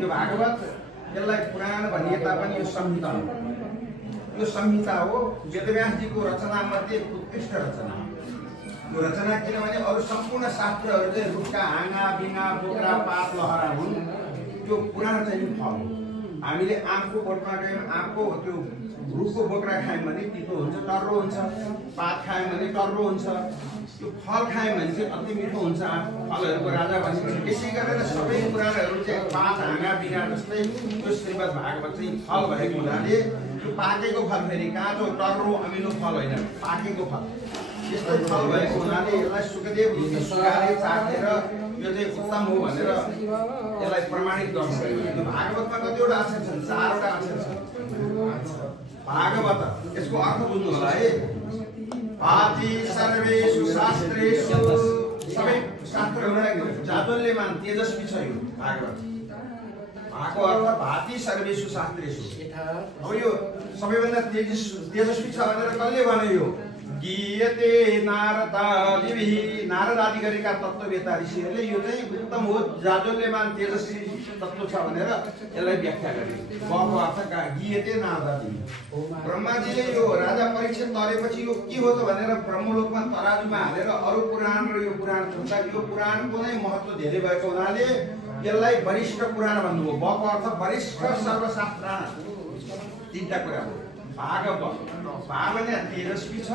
यो भागवत यसलाई पुराण भनिए तापनि यो संहिता हो। यो संहिता हो वेदव्यासजीको रचना मध्ये उत्कृष्ट रचना। यो रचना किनभने अरू सम्पूर्ण शास्त्रहरू चाहिँ रुखका हाँगा बिङा बोक्रा पात लहरा हुन्, त्यो पुराण चाहिँ फल हो। हामीले आँपको बोटमा गयौँ, आँपको त्यो रुखको बोक्रा खायौँ भने तितो हुन्छ, टर्रो हुन्छ, पात खायौँ भने टर्रो हुन्छ, त्यो फल खायौँ भने चाहिँ अति मिठो हुन्छ। फलहरूको राजा भनिन्छ। त्यसै गरेर सबै पुराणहरू चाहिँ पात हाँगा बिङा जस्तै त्यो श्रीमद् भागवत चाहिँ फल भएको हुनाले त्यो पाकेको फल, फेरि काँचो टर्रो अमिलो फल होइन, पाकेको फल, यस्तो फल भएको हुनाले यसलाई सुखदेव सुगाले चाखेर यो चाहिँ उत्तम हो भनेर यसलाई प्रमाणित गर्नुभयो। यो भागवतमा कतिवटा अक्षर छन्? 4 वटा अक्षर छन्। भागवत यसको अर्थ बुझ्नु होला है। भाति सर्वेषु शास्त्रेषु, सबै शास्त्रहरूमा जाज्वल्यमान तेजस्वी छ यो भागवत। भाको अर्थ भाति सर्वेषु शास्त्रेषु। अब यो सबैभन्दा तेजस्वी छ भनेर कसले भन्यो? यो गीयते नारदादिभिः, नारद आदि गरेका तत्त्ववेत्ता ऋषिहरूले यो चाहिँ उत्तम हो, जाज्वल्यमान तेजस्वी तत्त्व छ भनेर यसलाई व्याख्या गरे। गको अर्थ गीयते नारदादिभिः। ब्रह्माजीले यो राजा परीक्षित तरेपछि यो के हो त भनेर ब्रह्मलोकमा तराजुमा हालेर अरू पुराण र यो पुराण छुट्दा यो पुराणको नै महत्त्व धेरै भएको हुनाले यसलाई वरिष्ठ पुराण भन्नुभयो। बको अर्थ वरिष्ठ सर्वशास्त्राण। 3टा कुरा हो। भागवत भने तेजस्वी छ,